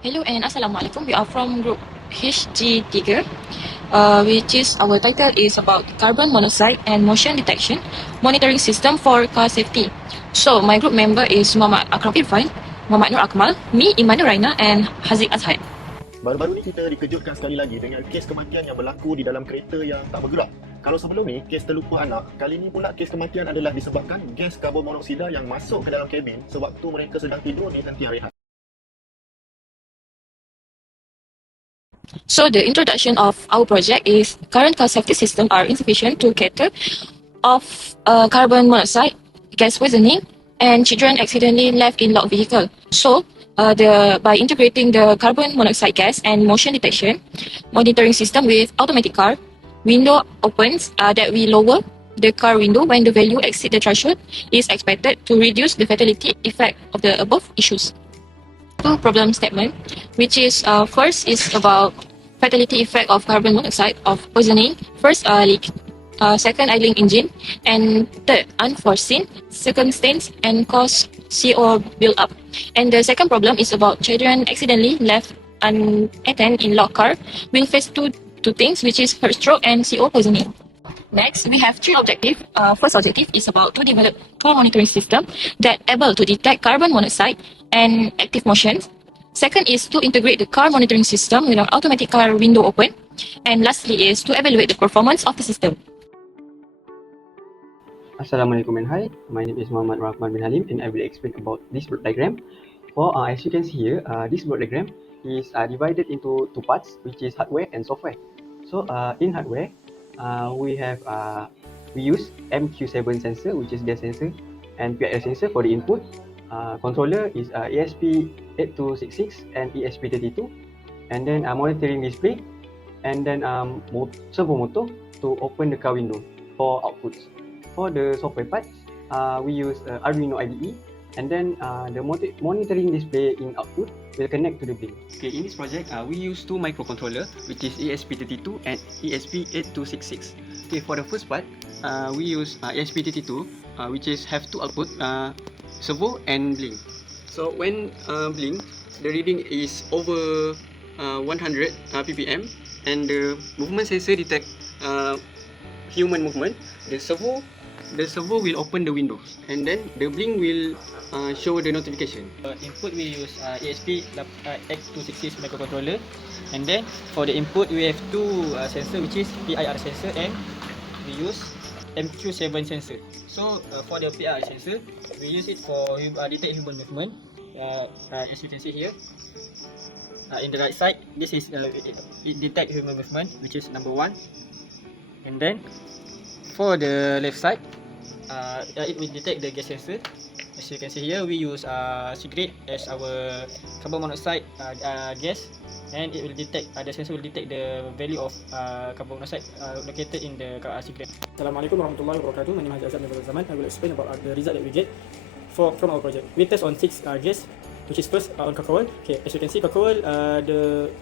Hello and Assalamualaikum. We are from group HG3, which is our title is about carbon monoxide and motion detection monitoring system for car safety. So my group member is Muhammad Akram Irfan, Muhammad Nur Akmal, me Iman Nuraina and Haziq Azhar. Baru-baru ni kita dikejutkan sekali lagi dengan kes kematian yang berlaku di dalam kereta yang tak bergerak. Kalau sebelum ni kes terlupa anak, kali ni pula kes kematian adalah disebabkan gas karbon monoksida yang masuk ke dalam kabin sewaktu mereka sedang tidur di tentian rehat. So the introduction of our project is current car safety system are insufficient to cater of carbon monoxide, gas poisoning, and children accidentally left in locked vehicle. So by integrating the carbon monoxide gas and motion detection monitoring system with automatic car, window opens that we lower the car window when the value exceed the threshold is expected to reduce the fatality effect of the above issues. Two problem statement, which is first is about fatality effect of carbon monoxide of poisoning. First, leak. Second, idling engine. And third, unforeseen circumstance and cause CO build up. And the second problem is about children accidentally left unattended in locked car will face two things, which is heart stroke and CO poisoning. Next, we have three objectives. First objective is about to develop car monitoring system that able to detect carbon monoxide and active motions. Second is to integrate the car monitoring system with an automatic car window open. And lastly is to evaluate the performance of the system. Assalamualaikum and hi, my name is Muhammad Rahman bin Halim and I will explain about this block diagram. As you can see here, this block diagram is divided into two parts, which is hardware and software. So in hardware, we use MQ7 sensor, which is gas sensor, and PIR sensor for the input. Controller is ESP8266 and ESP32, and then monitoring display, and then servo motor to open the car window for outputs. For the software part, we use Arduino IDE, and then the monitoring display in output will connect to the blink. Okay, in this project, we use two microcontroller, which is ESP32 and ESP8266. Okay, for the first part, we use ESP32, which is have two output, servo and blink. So when blink, the reading is over 100 ppm, and the movement sensor detect human movement. The servo will open the window, and then the blink will show the notification. Input we use ESP8266 microcontroller, and then for the input we have two sensor, which is PIR sensor, and we use MQ7 sensor. So for the PIR sensor, we use it for detect human movement. As you can see here, in the right side, this is it detect human movement, which is number 1, and then for the left side, it will detect the gas sensor. As you can see here, we use cigarette as our carbon monoxide gas, and it will detect the sensor will detect the value of carbon monoxide located in the cigarette. Assalamualaikum warahmatullahi wabarakatuh. My name is Azhar Nurul Zaman. I will explain about the result that we get from our project. We test on 6 gas, which is first on cocoa. Okay, as you can see, cocoa, the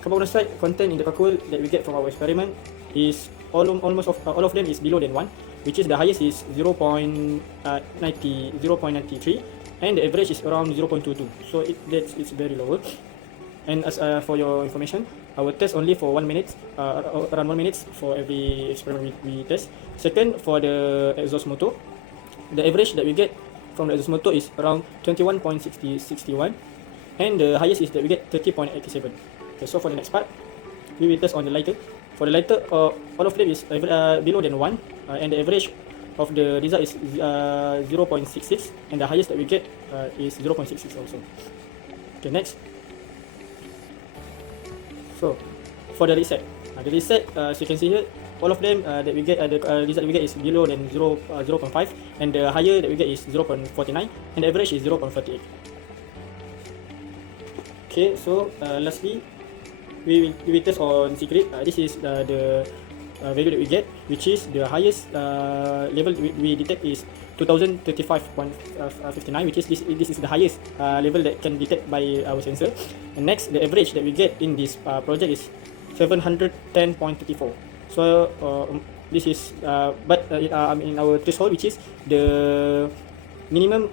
carbon monoxide content in the cocoa that we get from our experiment is almost all of them is below than 1, which is the highest is 0.93, and the average is around 0.22. So it's very low. And as for your information, our test only for 1 minute, around 1 minute for every experiment we test. Second, for the exhaust motor, the average that we get from the exhaust motor is around 21.61, and the highest is that we get 30.87. Okay, so for the next part, we will test on the lighter. For the lighter, all of them is below than 1, and the average of the result is 0.66, and the highest that we get is 0.66 also. Okay, next. So for the reset, as you can see here, all of them that we get, the result we get is below than 0.5, and the higher that we get is 0.49, and the average is 0.38. Okay, so lastly, we will test on secret. This is the value that we get, which is the highest level we detect is 2035.59, which is this is the highest level that can detect by our sensor. And next, the average that we get in this project is 710.34. So this is in our threshold, which is the minimum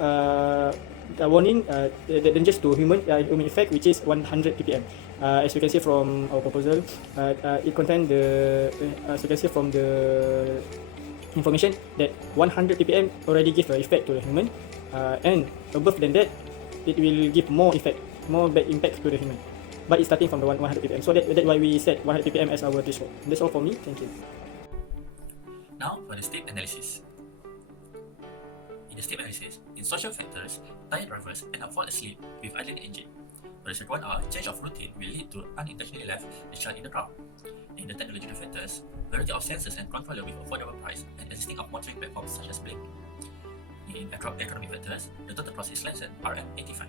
warning that dangers to human effect, which is 100 ppm. As you can see from our proposal, it contains the as you can see from the information that 100 ppm already give an effect to the human, and above than that, it will give more effect, more bad impact to the human. But it's starting from the 100 ppm, so that's why we set 100 ppm as our threshold. That's all for me. Thank you. Now for the step analysis. In the step analysis, in social factors, tired drivers end up fall asleep with idling engine. For the second 1 hour, change of routine will lead to unintentionally left the child in the car. In the technological factors, variety of sensors and controller with affordable price and existing of monitoring platforms such as Blink. In economic factors, the total cost is less than RM85.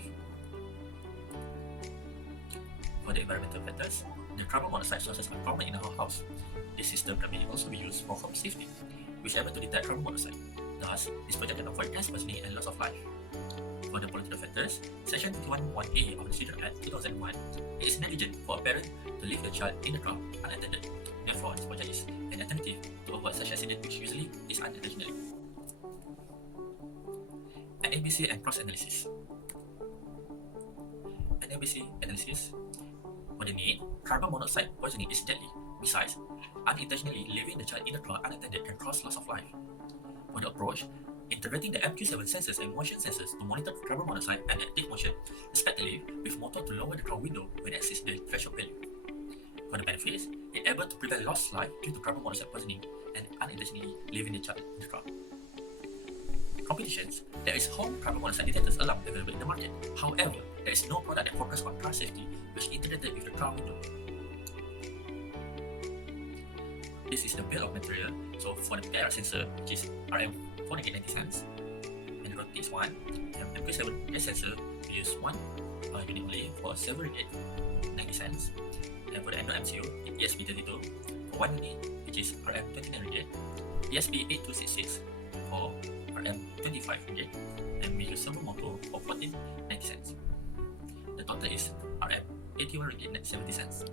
For the environmental factors, the carbon monoxide sources are common in our house. This system can also be used for home safety, which able to detect carbon monoxide. Thus, this project can avoid gas poisoning and loss of life. For the political factors, Section 21(1)(a) of the Children Act 2001, it is negligent for a parent to leave the child in the car unattended. Therefore, this project is an alternative to avoid such accident, which usually is unintentionally. NABC and cross analysis. NABC analysis. For the need, carbon monoxide poisoning is deadly. Besides, unintentionally leaving the child in the car unattended can cause loss of life. For the approach, integrating the MQ7 sensors and motion sensors to monitor carbon monoxide and active motion, respectively, with motor to lower the car window when it exceeds the threshold value. For the benefits, it able to prevent lost life due to carbon monoxide poisoning and unintentionally leaving the child in the car. Competitions, there is home carbon monoxide detectors alarm available in the market. However, there is no product that focuses on car safety which is integrated with the car window. This is the bill of material. So for the PIR sensor, which is RM490 and the rotates one, and MQ7 gas sensor, we use one unit only for 790 cents. And for the MCU, ESP32 for 1 unit, which is RM29, ESP8266 for RM25, and we use servo motor for 1490 cents. The total is RM81.70.